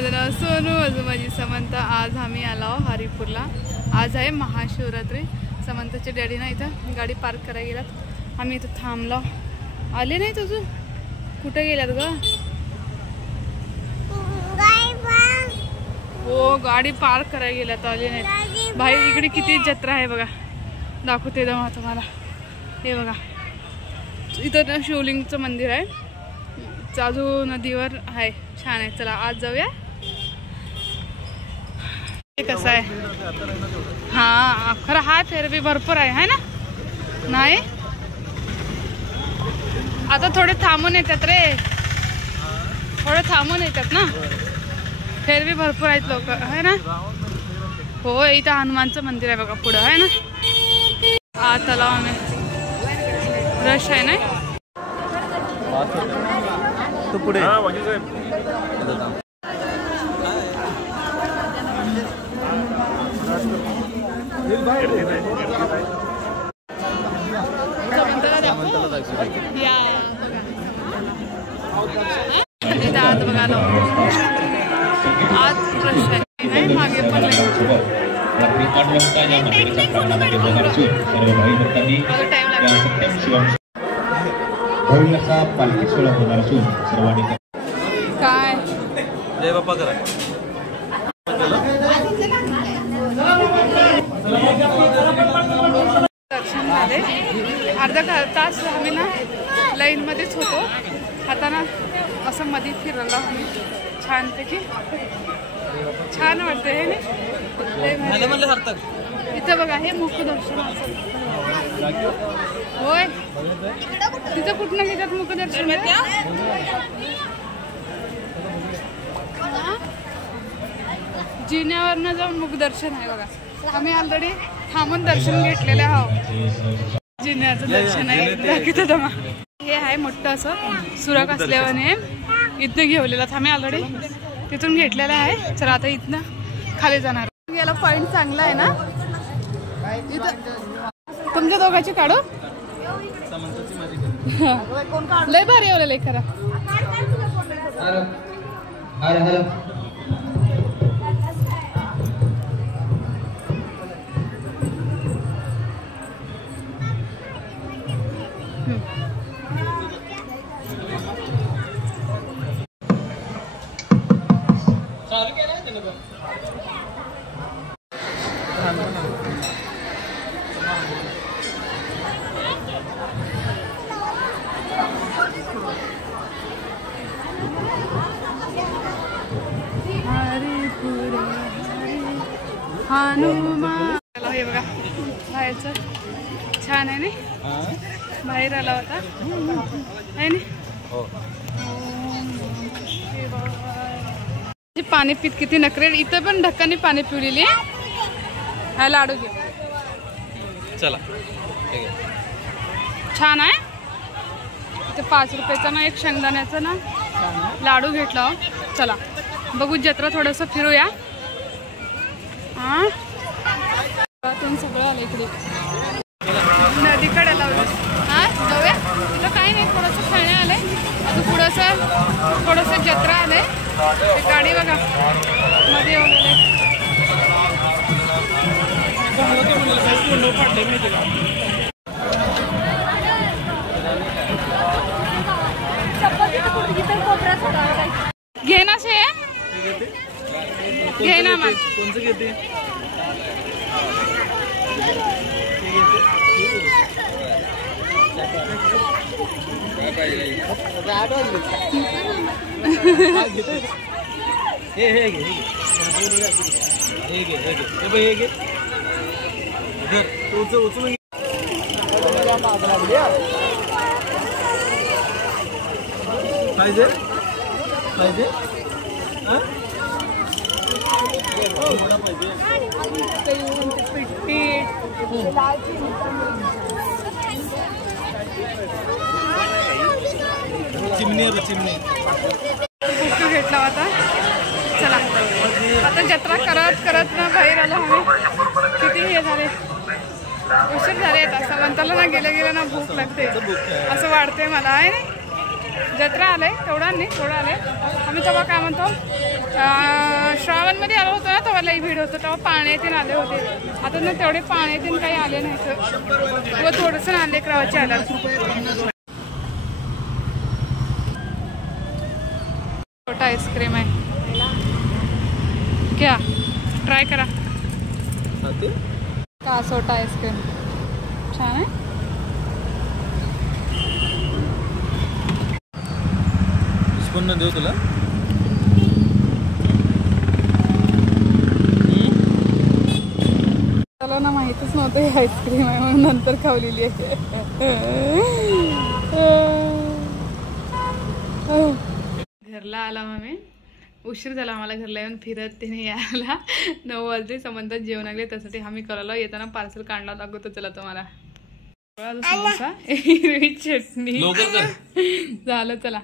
माझं नाव सोनू, अजून माझी समंता. आज आम्ही आलो हरिपूरला. आज आहे महाशिवरात्री. समंताचे डॅडी ना इथं गाडी पार्क करायला गेलात. आम्ही इथं थांबलो. आले नाही तुझं? कुठे गेल्यात ग? हो, गाडी पार्क करायला गेल्यात, आले नाहीत. बाहेर इकडे किती जत्रा आहे बघा, दाखवते तेव्हा तुम्हाला. हे बघा, इथं ना शिवलिंगचं मंदिर आहे, चाजू नदीवर आहे. छान आहे. चला आज जाऊया. हे कसं आहे? हा खरं हा फेरवी भरपूर आहे ना. नाही आता थोडे थांबून येतात रे, थोडे थांबून येतात ना. फेरवी भरपूर आहेत लोक आहे ना. हो, इथं हनुमानचं मंदिर आहे बघा पुढं आहे ना. आत आला आम्ही. रश आहे ना तो पुढे. आत बघायला आत रश आहे, मागे पण काय जय बाप्पा करा. दर्शन झाले. अर्धा तास आम्ही ना लाईन मध्येच होतो. आता ना असं मध्ये फिरलो आम्ही छानपैकी. छान वाटते हे ना. इथं बघा हे मुखदर्शनाचं. होय, तिथं कुठनं घेतात मुखदर्शन? जिन्यावरनं जाऊन मुखदर्शन आहे बघा. आम्ही ऑलरेडी थांबून दर्शन घेतलेलं आहोत. जिन्याचं दर्शन आहे दाखवतो. हे आहे मोठं असं सुरक असल्याने इथनं घेवलेलं. आम्ही ऑलरेडी तिथून घेतलेलं आहे. चला आता इथनं खाली जाणार. याला पॉइंट चांगला आहे ना. तुमच्या दोघांची काढू. लय भारी येवलेलं आहे खरं. हनुमान. हे बघा बाहेरचं छान आहे ना. बाहेर आला होता आहे ना. पाणी पित किती नखरे. इथं पण ढक्काने पाणी पिवलेली. हा लाडू घे. चला छान आहे. इथे 5 रुपयाचा ना एक शेंगदाण्याचा ना लाडू घेतला. चला बघू जत्रा थोडंसं फिरूया. हा सगळं आलं इकडे नदीकडे लावलं. हा जाऊया. तिथं काही नाही, थोडंसं खेळणे आलंय. अजून थोडंसं जत्रा आलंय. गाडी बघा मध्ये येऊन घे ना. शे घे ना मग. कोणचं घेते? पाहिजे पाहिजे चिमणी चिमणी घेतला होता. चला आता जत्रा करत करत ना बाहेर आलो आम्ही. किती हे झाले, उशीर झाले. आता वंताला ना गेल्या ना भूक लागते असं वाटते मला आहे. जत्रा आलंय तेवढा नाही, थोडं आलंय आम्ही. तेव्हा काय म्हणतो मध्ये आलो होतो ना तेव्हा लई भीड होतं, तेव्हा पाणी येते आले होते. आता ना तेवढे पाणी येते काही आले नाही तर थोडस आले क्रावाचे आला. छोटा आईस्क्रीम आहे क्या, ट्राय करा. कासोटा आईस्क्रीम छान आहे. स्पून देऊ तुला. त्याला ना माहितच नव्हतं हे आईस्क्रीम आहे म्हणून नंतर खावलेली आहे. घरला आला मग मी, उशीर झाला आम्हाला घरला येऊन फिरत त्याने यायला. 9 वाजले, संबंधात जेवण लागले त्यासाठी आम्ही करायला येताना पार्सल काढला दाखवतो चला तुम्हाला. समोसा, हिरवी चटणी झालं चला.